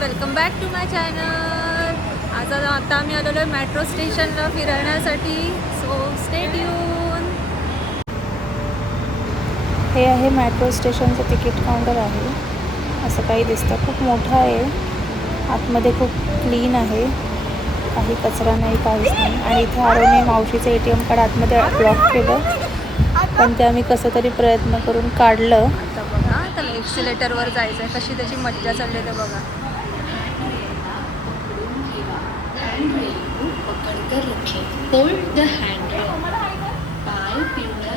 Welcome back to my channel. आता आम्ही आलेलो आहे मेट्रो स्टेशनला फिरण्यासाठी. So stay tuned. हे आहे मेट्रो स्टेशनचं तिकीट काउंटर आहे. असं काही दिसतं. खूप मोठं आहे. आतमध्ये खूप क्लीन आहे. काही कचरा नाही, काहीच नाही. आणि इथे आरोने मावशीचं ATM कार्ड आतमध्ये ब्लॉक केलं, पण ते आम्ही कसं तरी प्रयत्न करून काढलं. आता बघा, त्याला एक्सिलेटरवर जायचं आहे. कशी त्याची मज्जा चालली ते बघा.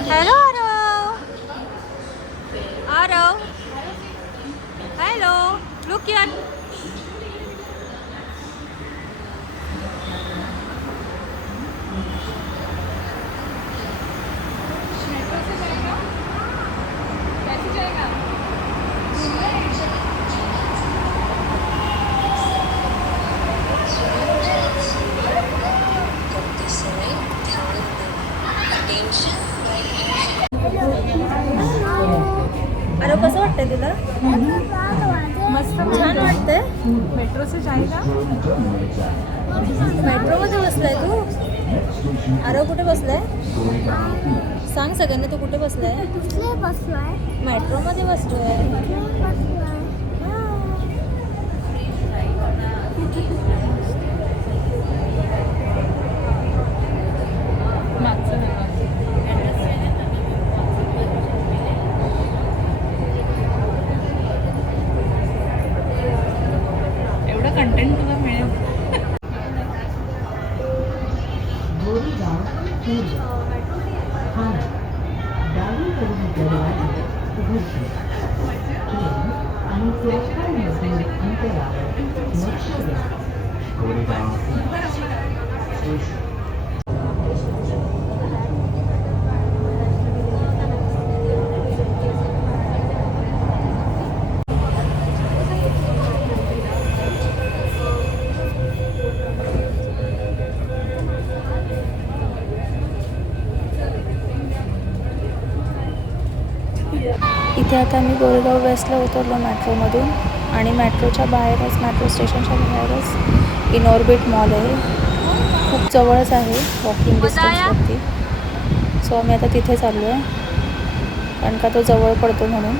Hello Aarav. Aarav, hello, look here. अरे कसं वाटतंय तुला? मस्त, छान वाटतंय. मेट्रो से जाएगा. मेट्रोमध्ये बसलाय तू? अरे कुठे बसलाय? सांग सगळ्यांना, तू कुठे बसलाय? मेट्रोमध्ये बसलोय. एवढं कंटेंट तुला मिळेल. इथे आता आम्ही गोरेगाव वेस्टला उतरलो मेट्रोमधून. आणि मेट्रोच्या बाहेरच, मेट्रो स्टेशनच्या बाहेरच इनऑर्बिट मॉल आहे. खूप जवळच आहे, वॉकिंग डिस्टन्सवरती. सो आम्ही आता तिथे चाललो आहे, कारण का तो जवळ पडतो म्हणून.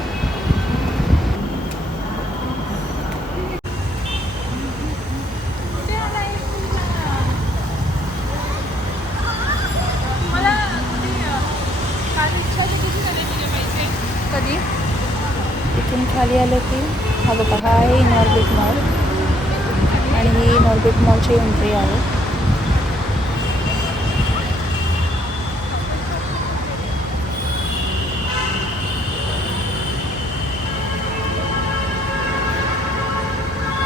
कधी इथून खाली आलं की हा बघा, हा आहे इनऑर्बिट मॉल. आणि ही इनऑर्बिट मॉलची एंट्री आहे.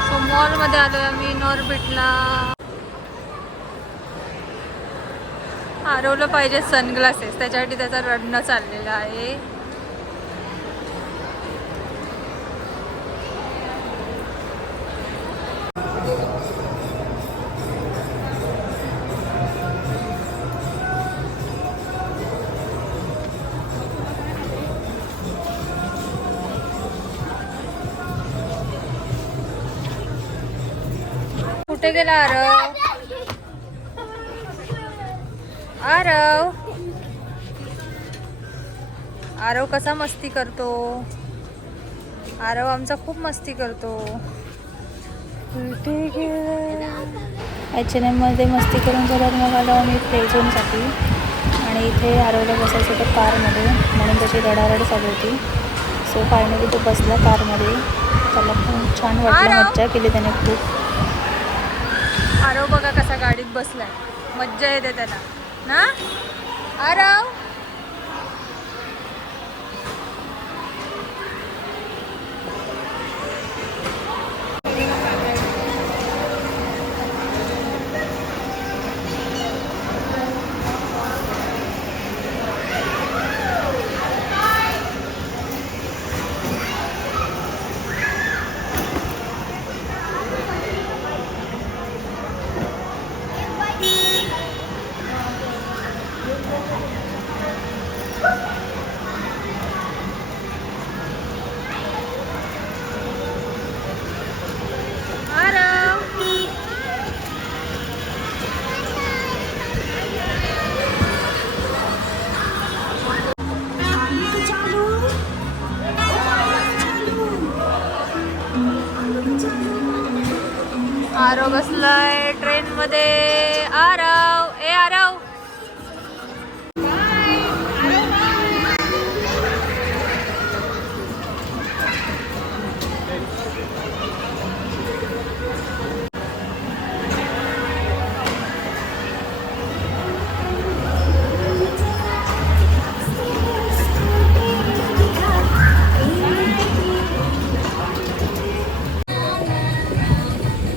सो मॉलमध्ये आलो आहे आम्ही इनऑर्बिटला. आरवलं पाहिजे सनग्लासेस, त्याच्यासाठी त्याचा रडणं चाललेलं आहे. कुठे गेला आरव? आरव, आरव कसा मस्ती करतो. आरव आमचा खूप मस्ती करतो. H&M मध्ये मस्ती करून झाल्यावर मग आलो आम्ही प्ले झोनसाठी. आणि इथे आरवला बसायचं होतं कारमध्ये, म्हणून त्याची रडारड चालू होती. सो फायनली तो बसला कारमध्ये. त्याला खूप छान वाटलं, मज्जा केली त्याने खूप. आरव बघा कसा गाडीत बसलाय, मज्जा येते त्याला ना. आरव, बसलाय ट्रेन मध्ये. आरव ए आरव.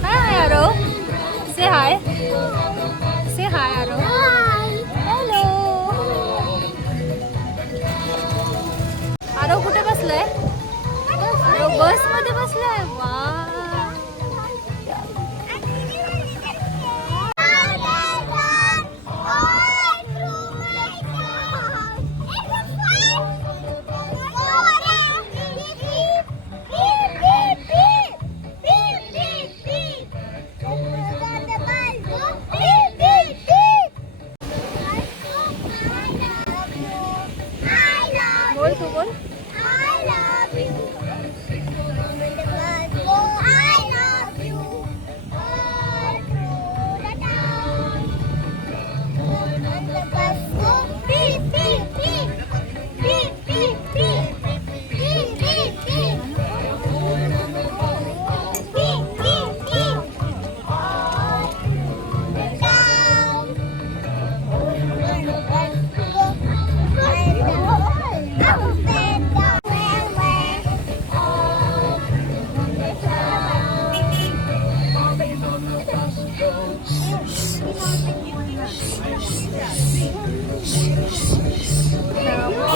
हाय आरव. से हाय. से हाय आरव. हॅलो. आरव कुठे बसलाय? आरव बस मध्ये बसलाय. वा. बोल तू बोल.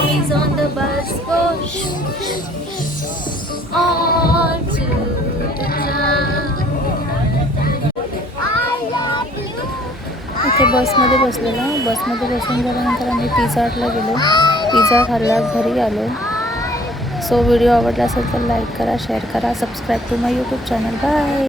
He's on the bus, go on to the town. इथे बसमध्ये बसलेलो. बसमध्ये बसून झाल्यानंतर आम्ही पिझ्झा हटला गेलो. पिझ्झा खाल्ला, घरी आलो. सो व्हिडिओ आवडला असेल तर लाईक करा, शेअर करा, subscribe to my YouTube channel. Bye.